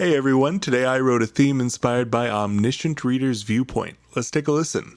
Hey everyone, today I wrote a theme inspired by Omniscient Reader's viewpoint. Let's take a listen.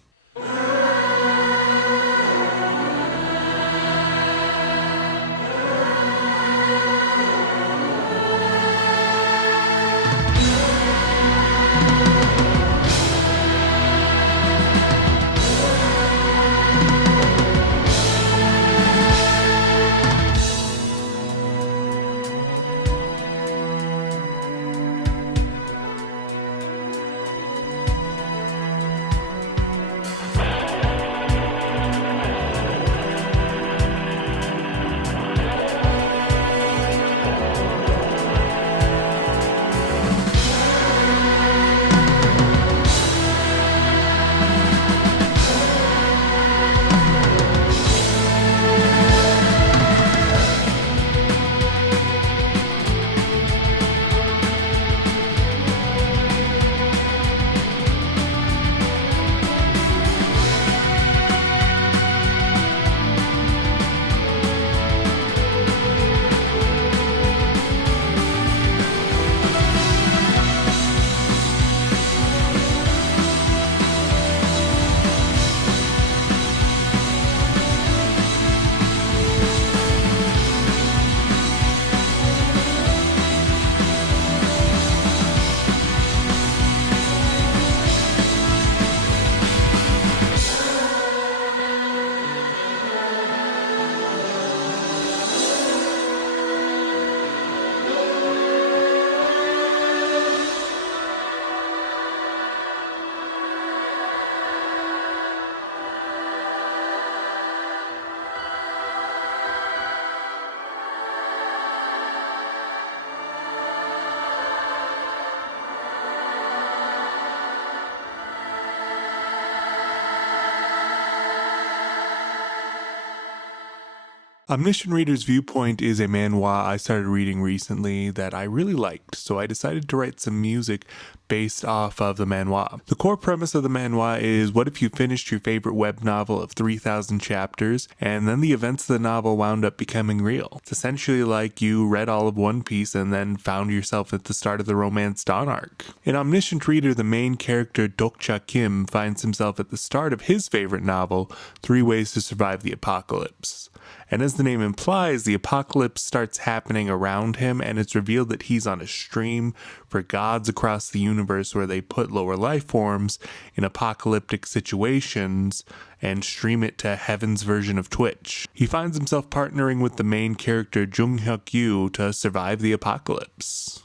Omniscient Reader's Viewpoint is a manhwa I started reading recently that I really liked, so I decided to write some music based off of the manhwa. The core premise of the manhwa is, what if you finished your favorite web novel of 3,000 chapters, and then the events of the novel wound up becoming real? It's essentially like you read all of One Piece and then found yourself at the start of the Romance Dawn arc. In Omniscient Reader, the main character Dokcha Kim finds himself at the start of his favorite novel, 3 Ways to Survive the Apocalypse. And as the name implies, the apocalypse starts happening around him, and it's revealed that he's on a stream for gods across the universe where they put lower life forms in apocalyptic situations and stream it to heaven's version of Twitch. He finds himself partnering with the main character Jung Hyuk-yu to survive the apocalypse.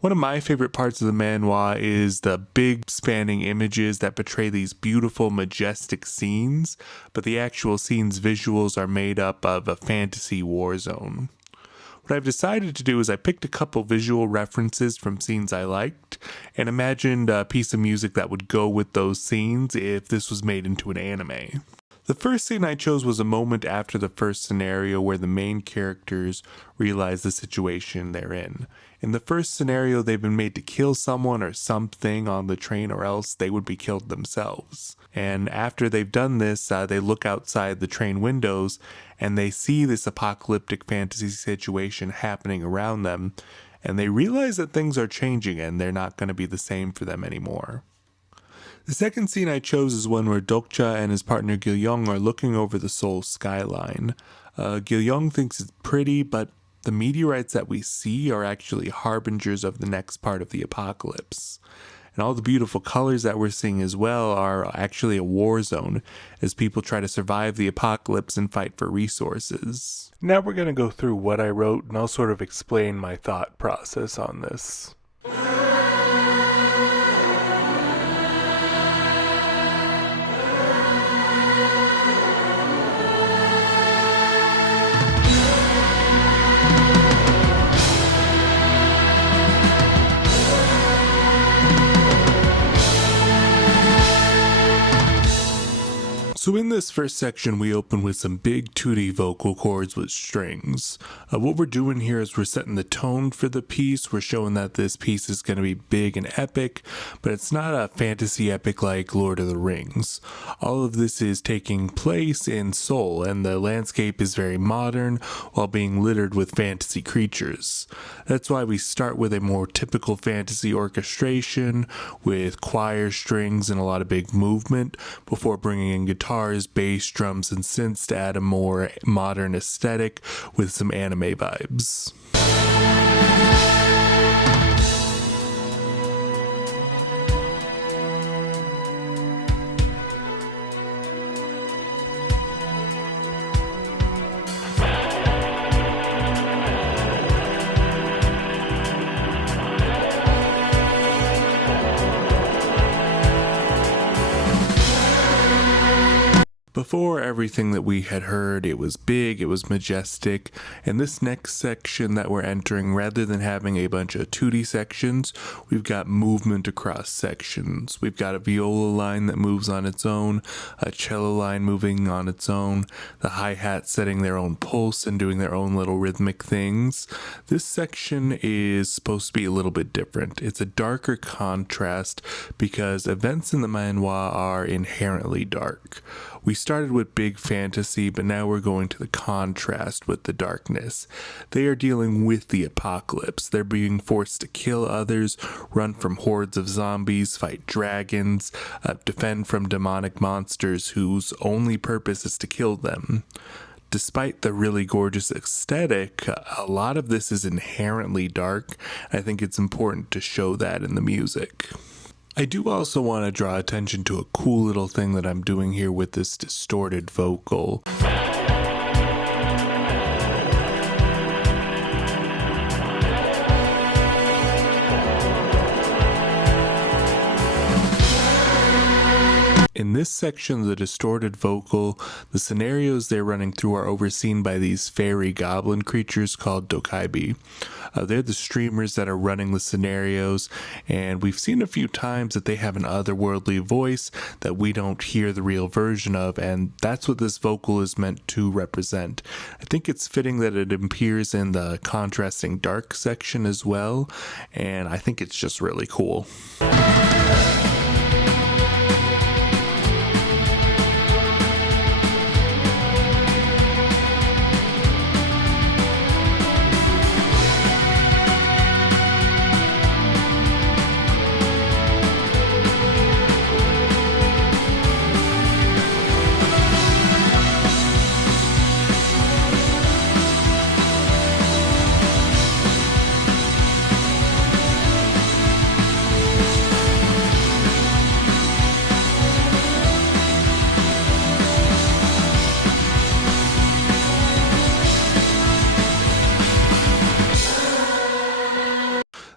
One of my favorite parts of the manhwa is the big spanning images that portray these beautiful, majestic scenes, but the actual scene's visuals are made up of a fantasy war zone. What I've decided to do is I picked a couple visual references from scenes I liked and imagined a piece of music that would go with those scenes if this was made into an anime. The first scene I chose was a moment after the first scenario where the main characters realize the situation they're in. In the first scenario, they've been made to kill someone or something on the train, or else they would be killed themselves. And after they've done this, they look outside the train windows and they see this apocalyptic fantasy situation happening around them, and they realize that things are changing and they're not going to be the same for them anymore. The second scene I chose is one where Dokcha and his partner Gil-young are looking over the Seoul skyline. Gil-young thinks it's pretty, but the meteorites that we see are actually harbingers of the next part of the apocalypse. And all the beautiful colors that we're seeing as well are actually a war zone as people try to survive the apocalypse and fight for resources. Now we're going to go through what I wrote, and I'll sort of explain my thought process on this. So in this first section, we open with some big 2D vocal chords with strings. What we're doing here is we're setting the tone for the piece. We're showing that this piece is going to be big and epic, but it's not a fantasy epic like Lord of the Rings. All of this is taking place in Seoul, and the landscape is very modern while being littered with fantasy creatures. That's why we start with a more typical fantasy orchestration with choir strings and a lot of big movement before bringing in guitars, bass, drums, and synths to add a more modern aesthetic with some anime vibes. Before everything that we had heard, it was big, it was majestic, and this next section that we're entering, rather than having a bunch of 2D sections, we've got movement across sections. We've got a viola line that moves on its own, a cello line moving on its own, the hi-hat setting their own pulse and doing their own little rhythmic things. This section is supposed to be a little bit different. It's a darker contrast because events in the manhwa are inherently dark. We started with big fantasy, but now we're going to the contrast with the darkness. They are dealing with the apocalypse. They're being forced to kill others, run from hordes of zombies, fight dragons, defend from demonic monsters whose only purpose is to kill them. Despite the really gorgeous aesthetic, a lot of this is inherently dark. I think it's important to show that in the music. I do also want to draw attention to a cool little thing that I'm doing here with this distorted vocal. In this section of the distorted vocal, the scenarios they're running through are overseen by these fairy goblin creatures called dokaibi. They're the streamers that are running the scenarios, and we've seen a few times that they have an otherworldly voice that we don't hear the real version of, and that's what this vocal is meant to represent. I think it's fitting that it appears in the contrasting dark section as well, and I think it's just really cool.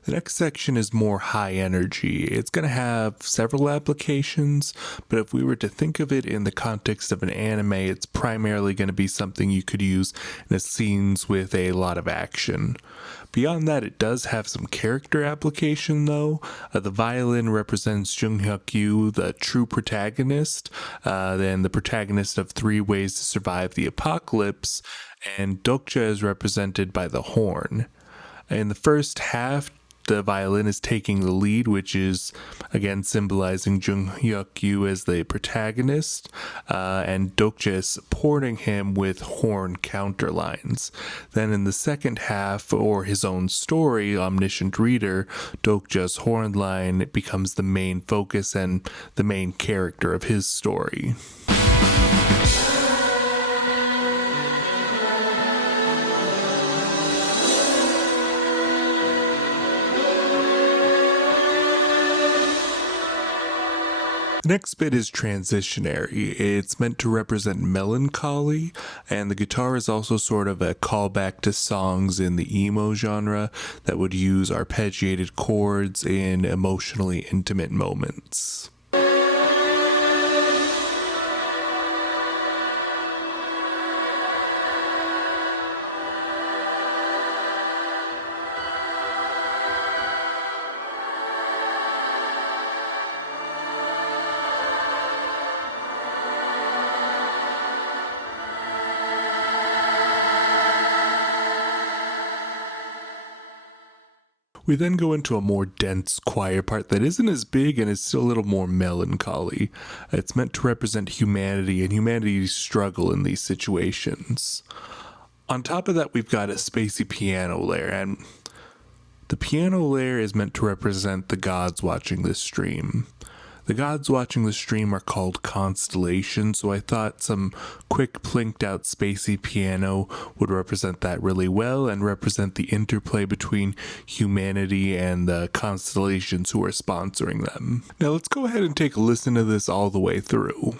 The next section is more high energy. It's going to have several applications, but if we were to think of it in the context of an anime, it's primarily going to be something you could use in scenes with a lot of action. Beyond that, it does have some character application though. The violin represents Jung Hyuk-yu, the true protagonist, then the protagonist of 3 Ways to Survive the Apocalypse, and Dokja is represented by the horn. In the first half, the violin is taking the lead, which is again symbolizing Jung Hyuk-yu as the protagonist, and Dokja is supporting him with horn counterlines. Then in the second half, or his own story, Omniscient Reader, Dokja's horn line becomes the main focus and the main character of his story. The next bit is transitionary. It's meant to represent melancholy, and the guitar is also sort of a callback to songs in the emo genre that would use arpeggiated chords in emotionally intimate moments. We then go into a more dense choir part that isn't as big and is still a little more melancholy. It's meant to represent humanity and humanity's struggle in these situations. On top of that, we've got a spacey piano layer, and the piano layer is meant to represent the gods watching this stream. The gods watching the stream are called constellations, so I thought some quick plinked out spacey piano would represent that really well and represent the interplay between humanity and the constellations who are sponsoring them. Now let's go ahead and take a listen to this all the way through.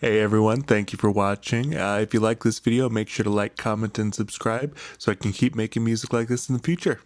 Hey everyone, thank you for watching. If you like this video, make sure to like, comment, and subscribe so I can keep making music like this in the future.